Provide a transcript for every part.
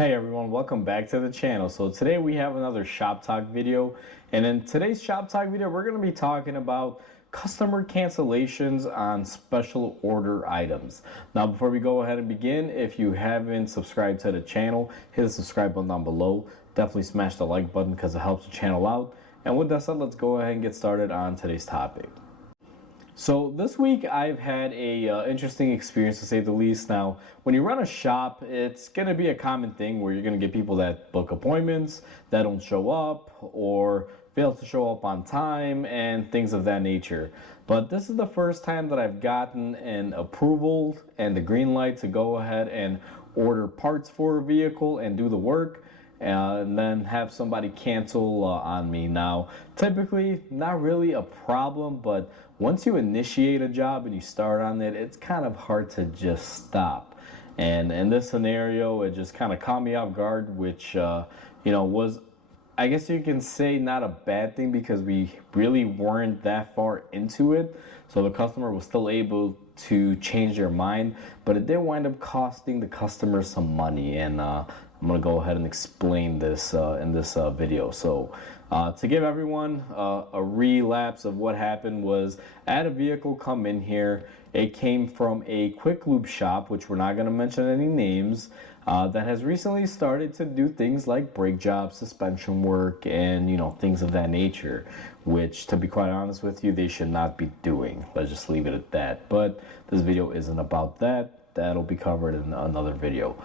Hey everyone, welcome back to the channel. So today we have another shop talk video, and in today's shop talk video we're going to be talking about customer cancellations on special order items. Now before we go ahead and begin, if you haven't subscribed to the channel, hit the subscribe button down below. Definitely smash the like button because it helps the channel out. And with that said, let's go ahead and get started on today's topic. So this week I've had a interesting experience, to say the least. Now, when you run a shop, it's going to be a common thing where you're going to get people that book appointments that don't show up or fail to show up on time and things of that nature. But this is the first time that I've gotten an approval and the green light to go ahead and order parts for a vehicle and do the work, and then have somebody cancel on me. Now, typically not really a problem, but once you initiate a job and you start on it, it's kind of hard to just stop. And in this scenario, it just kind of caught me off guard, which was, I guess you can say, not a bad thing because we really weren't that far into it. So the customer was still able to change their mind, but it did wind up costing the customer some money. And I'm going to go ahead and explain this in this video. So to give everyone a relapse of what happened was, I had a vehicle come in here. It came from a quick lube shop, which we're not going to mention any names, that has recently started to do things like brake jobs, suspension work, and things of that nature, which, to be quite honest with you, they should not be doing. Let's just leave it at that. But this video isn't about that. That'll be covered in another video.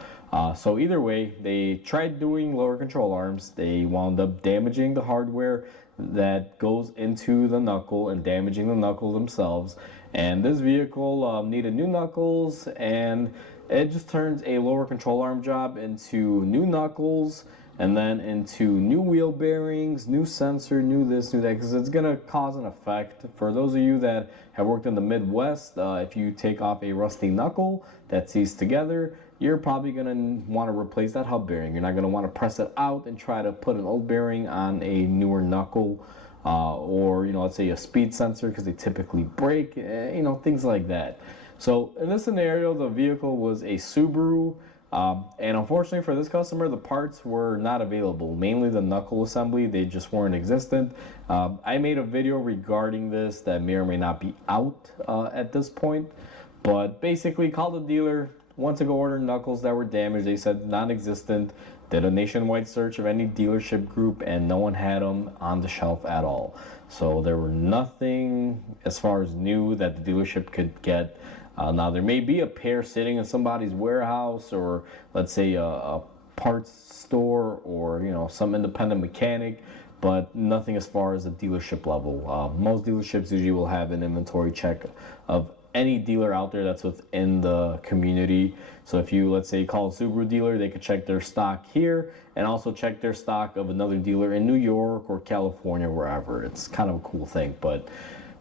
So either way, they tried doing lower control arms. They wound up damaging the hardware that goes into the knuckle and damaging the knuckle themselves. And this vehicle needed new knuckles, and it just turns a lower control arm job into new knuckles, and then into new wheel bearings, new sensor, new this, new that, because it's going to cause an effect. For those of you that have worked in the Midwest, if you take off a rusty knuckle that seized together, you're probably going to want to replace that hub bearing. You're not going to want to press it out and try to put an old bearing on a newer knuckle, or let's say a speed sensor, because they typically break, things like that. So in this scenario, the vehicle was a Subaru. And unfortunately for this customer, the parts were not available. Mainly the knuckle assembly, they just weren't existent. I made a video regarding this that may or may not be out at this point. But basically, called the dealer, went to go order knuckles that were damaged. They said non-existent. Did a nationwide search of any dealership group, and no one had them on the shelf at all. So there were nothing as far as new that the dealership could get. Now, there may be a pair sitting in somebody's warehouse, or let's say a parts store, or some independent mechanic, but nothing as far as the dealership level. Most dealerships usually will have an inventory check of any dealer out there that's within the community. So if you, let's say, call a Subaru dealer, they could check their stock here and also check their stock of another dealer in New York or California, wherever. It's kind of a cool thing. But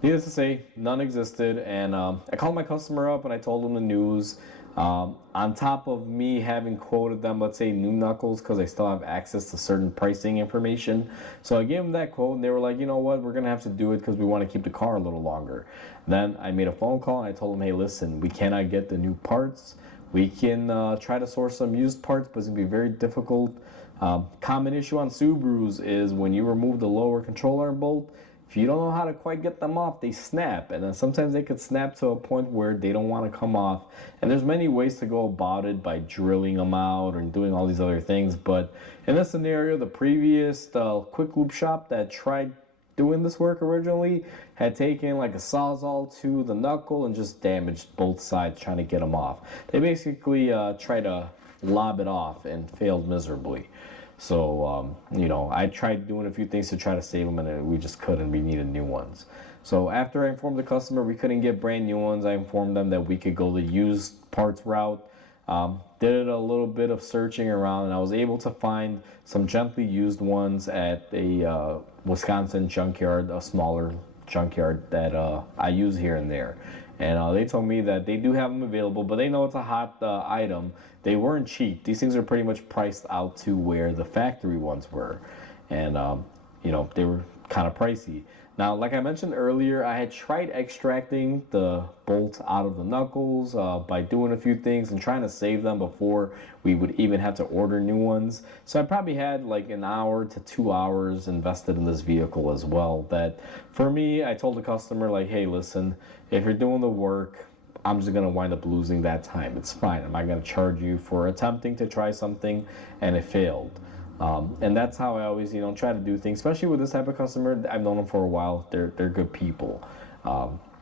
needless to say, none existed, and I called my customer up and I told them the news. On top of me having quoted them, let's say, new knuckles, because I still have access to certain pricing information. So I gave them that quote, and they were like, you know what, we're going to have to do it because we want to keep the car a little longer. Then I made a phone call and I told them, hey, listen, we cannot get the new parts. We can try to source some used parts, but it's going to be very difficult. Common issue on Subarus is when you remove the lower control arm bolt, if you don't know how to quite get them off, they snap, and then sometimes they could snap to a point where they don't want to come off. And there's many ways to go about it, by drilling them out or doing all these other things. But in this scenario, the previous quick lube shop that tried doing this work originally had taken like a sawzall to the knuckle and just damaged both sides trying to get them off. They basically tried to lob it off and failed miserably. So, I tried doing a few things to try to save them, and we just couldn't. We needed new ones. So after I informed the customer we couldn't get brand new ones, I informed them that we could go the used parts route. Did a little bit of searching around, and I was able to find some gently used ones at a Wisconsin junkyard, a smaller junkyard that I use here and there. And they told me that they do have them available, but they know it's a hot item. They weren't cheap. These things are pretty much priced out to where the factory ones were. And, they were kind of pricey. Now, like I mentioned earlier, I had tried extracting the bolt out of the knuckles by doing a few things and trying to save them before we would even have to order new ones. So I probably had like an hour to 2 hours invested in this vehicle as well. That for me, I told the customer like, hey, listen, if you're doing the work, I'm just gonna wind up losing that time. It's fine. I'm not gonna charge you for attempting to try something and it failed. And that's how I always, try to do things. Especially with this type of customer, I've known them for a while. They're good people.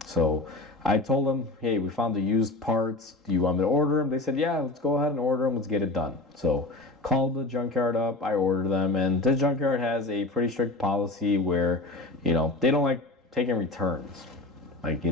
So I told them, hey, we found the used parts. Do you want me to order them? They said, yeah, let's go ahead and order them. Let's get it done. So called the junkyard up. I ordered them, and this junkyard has a pretty strict policy where, they don't like taking returns. Like,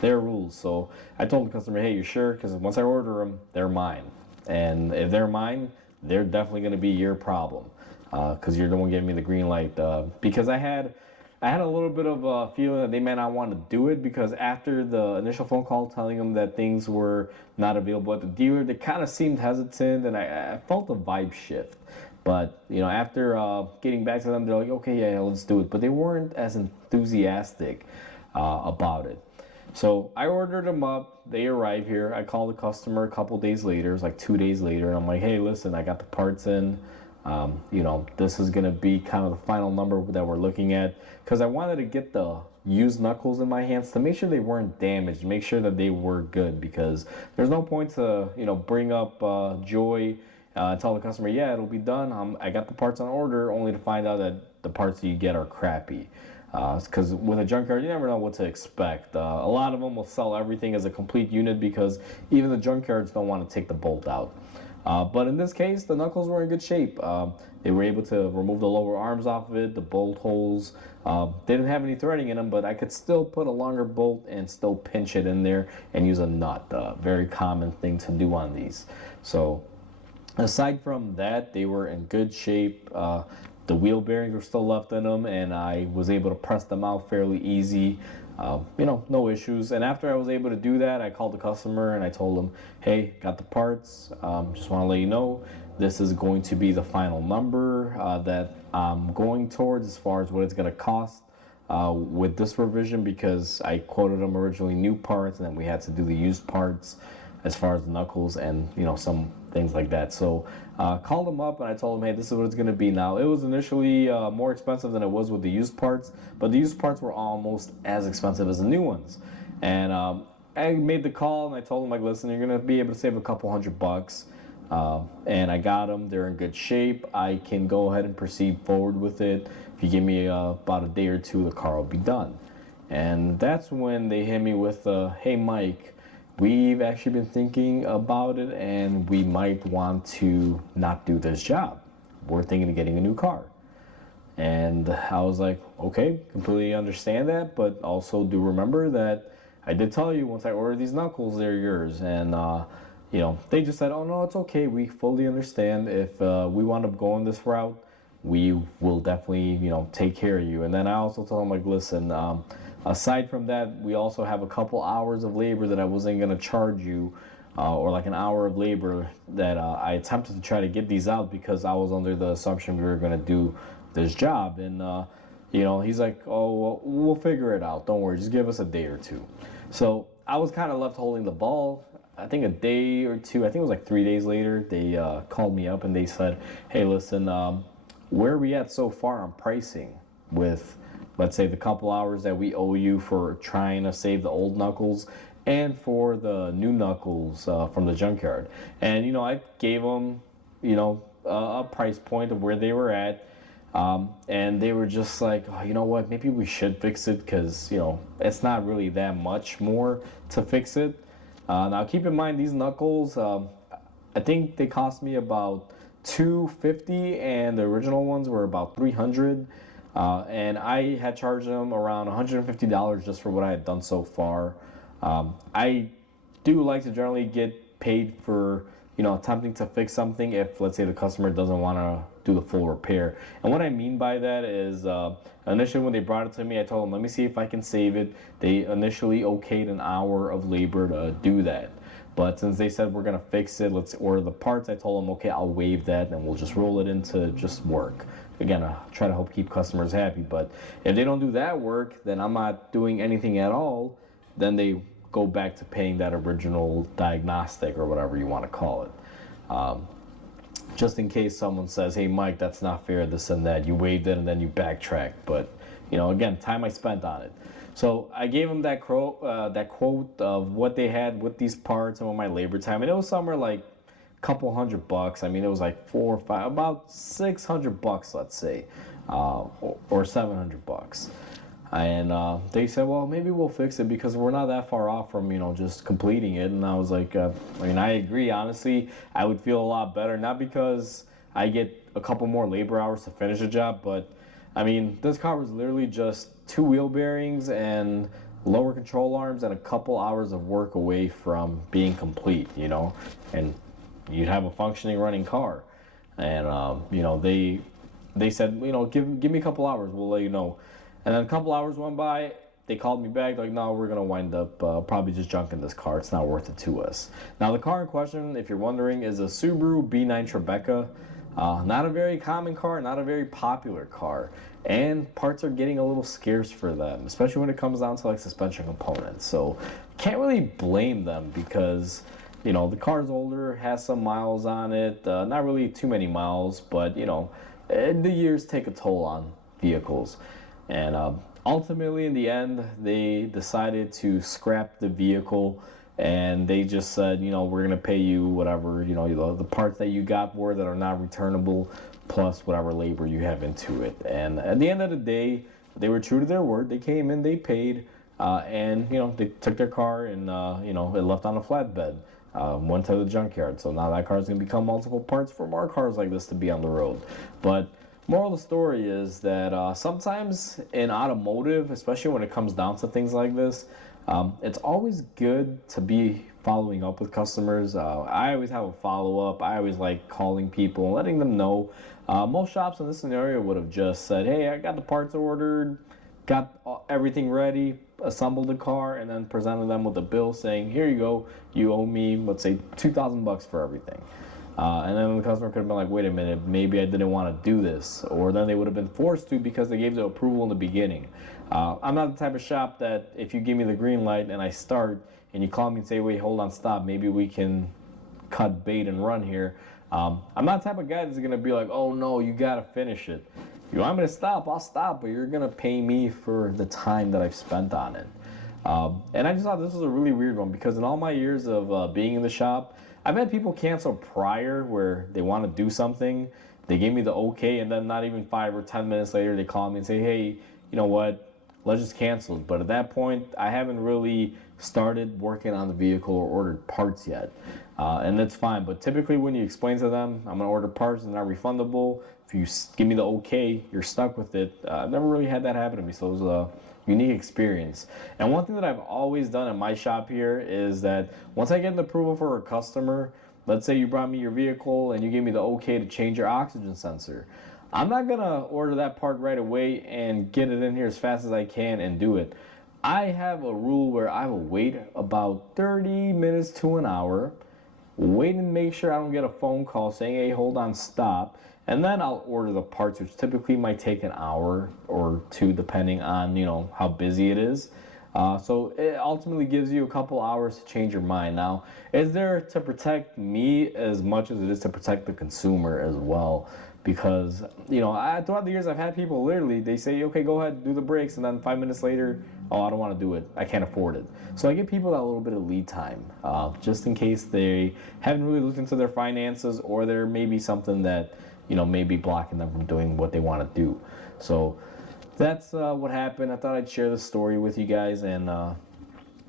their rules. So I told the customer, hey, you sure? Because once I order them, they're mine. And if they're mine, they're definitely going to be your problem, because you're the one giving me the green light. Because I had a little bit of a feeling that they may not want to do it, because after the initial phone call telling them that things were not available at the dealer, they kind of seemed hesitant, and I felt a vibe shift. But after getting back to them, they're like, okay, yeah, let's do it. But they weren't as enthusiastic about it. So I ordered them up. They arrive here. I call the customer a couple days later. It's like 2 days later. And I'm like, hey, listen, I got the parts in. This is going to be kind of the final number that we're looking at. Because I wanted to get the used knuckles in my hands to make sure they weren't damaged, make sure that they were good. Because there's no point to, bring up joy, tell the customer, yeah, it'll be done. I got the parts on order, only to find out that the parts that you get are crappy. Because with a junkyard, you never know what to expect. A lot of them will sell everything as a complete unit because even the junkyards don't want to take the bolt out. But in this case, the knuckles were in good shape. They were able to remove the lower arms off of it, the bolt holes. They didn't have any threading in them, but I could still put a longer bolt and still pinch it in there and use a nut. Very common thing to do on these. So aside from that, they were in good shape. The wheel bearings were still left in them, and I was able to press them out fairly easy. No issues. And after I was able to do that, I called the customer and I told them, hey, got the parts. Just want to let you know, this is going to be the final number that I'm going towards as far as what it's going to cost with this revision, because I quoted them originally new parts, and then we had to do the used parts as far as the knuckles and some things like that. So called them up and I told them, hey, this is what it's going to be now. It was initially more expensive than it was with the used parts, but the used parts were almost as expensive as the new ones. And I made the call and I told them, like, listen, you're going to be able to save a couple $100. And I got them. They're in good shape. I can go ahead and proceed forward with it. If you give me about a day or two, the car will be done. And that's when they hit me with, hey, Mike, we've actually been thinking about it and we might want to not do this job. We're thinking of getting a new car. And I was like, okay, completely understand that, but also do remember that I did tell you once I order these knuckles, they're yours. And, they just said, oh, no, it's okay. We fully understand. If we wound up going this route, we will definitely, take care of you. And then I also told them, like, listen, aside from that, we also have a couple hours of labor that I wasn't going to charge you, or like an hour of labor that I attempted to try to get these out because I was under the assumption we were going to do this job. And, he's like, oh, well, we'll figure it out. Don't worry. Just give us a day or two. So I was kind of left holding the ball. I think a day or two, I think it was like 3 days later, they called me up and they said, hey, listen, where are we at so far on pricing with, let's say, the couple hours that we owe you for trying to save the old knuckles and for the new knuckles from the junkyard? And, I gave them, a price point of where they were at. And they were just like, oh, you know what, maybe we should fix it because, it's not really that much more to fix it. Now, keep in mind, these knuckles, I think they cost me about $250 and the original ones were about $300. And I had charged them around $150 just for what I had done so far. I do like to generally get paid for, attempting to fix something if, let's say, the customer doesn't want to do the full repair. And what I mean by that is initially when they brought it to me, I told them, let me see if I can save it. They initially okayed an hour of labor to do that. But since they said we're gonna fix it, let's order the parts, I told them, okay, I'll waive that and we'll just roll it into just work. Again, I try to help keep customers happy, but if they don't do that work, then I'm not doing anything at all. Then they go back to paying that original diagnostic or whatever you want to call it. Just in case someone says, hey, Mike, that's not fair, this and that. You waived it and then you backtrack. But, again, time I spent on it. So I gave them that quote of what they had with these parts and with my labor time. And it was somewhere like a couple $100. I mean, it was like about $600, let's say, or $700. And they said, well, maybe we'll fix it because we're not that far off from, just completing it. And I was like, I agree. Honestly, I would feel a lot better, not because I get a couple more labor hours to finish the job, but this car was literally just 2 wheel bearings and lower control arms and a couple hours of work away from being complete, and you'd have a functioning running car. And, they said, give me a couple hours, we'll let you know. And then a couple hours went by, they called me back, like, no, we're going to wind up probably just junking this car. It's not worth it to us. Now, the car in question, if you're wondering, is a Subaru B9 Tribeca. Not a very common car, not a very popular car. And parts are getting a little scarce for them, especially when it comes down to like suspension components. So can't really blame them because, the car's older, has some miles on it. Not really too many miles, but, the years take a toll on vehicles. And ultimately, in the end, they decided to scrap the vehicle, and they just said, we're going to pay you whatever, the parts that you got for that are not returnable, plus whatever labor you have into it. And at the end of the day, they were true to their word. They came in, they paid, and, they took their car and, it left on a flatbed, went to the junkyard. So now that car is going to become multiple parts for more cars like this to be on the road. But moral of the story is that sometimes in automotive, especially when it comes down to things like this, it's always good to be following up with customers. I always have a follow-up. I always like calling people and letting them know. Most shops in this scenario would have just said, hey, I got the parts ordered, got everything ready, assembled the car, and then presented them with a bill saying, here you go, you owe me, let's say, $2,000 for everything. And then the customer could have been like, wait a minute, maybe I didn't want to do this. Or then they would have been forced to because they gave the approval in the beginning. I'm not the type of shop that if you give me the green light and I start and you call me and say, wait, hold on, stop, maybe we can cut bait and run here. I'm not the type of guy that's going to be like, oh no, you got to finish it. You want me to stop, I'll stop, but you're going to pay me for the time that I've spent on it. And I just thought this was a really weird one because in all my years of being in the shop, I've had people cancel prior where they want to do something. They gave me the okay, and then not even 5 or 10 minutes later, they call me and say, hey, you know what, let's just cancel it. But at that point, I haven't really started working on the vehicle or ordered parts yet. And that's fine. But typically when you explain to them, I'm going to order parts and they're not refundable, if you give me the okay, you're stuck with it. I've never really had that happen to me, so it was a unique experience. And one thing that I've always done in my shop here is that once I get an approval for a customer, let's say you brought me your vehicle and you gave me the okay to change your oxygen sensor, I'm not gonna order that part right away and get it in here as fast as I can and do it. I have a rule where I will wait about 30 minutes to an hour, wait and make sure I don't get a phone call saying, hey, hold on, stop. And then I'll order the parts, which typically might take an hour or two, depending on, how busy it is. So it ultimately gives you a couple hours to change your mind. Now, is there to protect me as much as it is to protect the consumer as well? Because, throughout the years, I've had people literally, they say, okay, go ahead, do the brakes. And then 5 minutes later, oh, I don't want to do it. I can't afford it. So I give people that little bit of lead time, just in case they haven't really looked into their finances or there may be something that, may be blocking them from doing what they want to do. So that's what happened. I thought I'd share the story with you guys and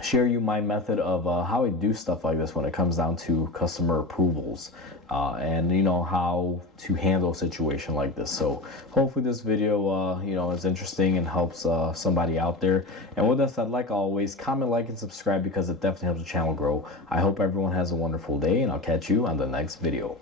share you my method of how I do stuff like this when it comes down to customer approvals and how to handle a situation like this. So hopefully this video is interesting and helps somebody out there. And with that said, like always, comment, like, and subscribe because it definitely helps the channel grow. I hope everyone has a wonderful day, and I'll catch you on the next video.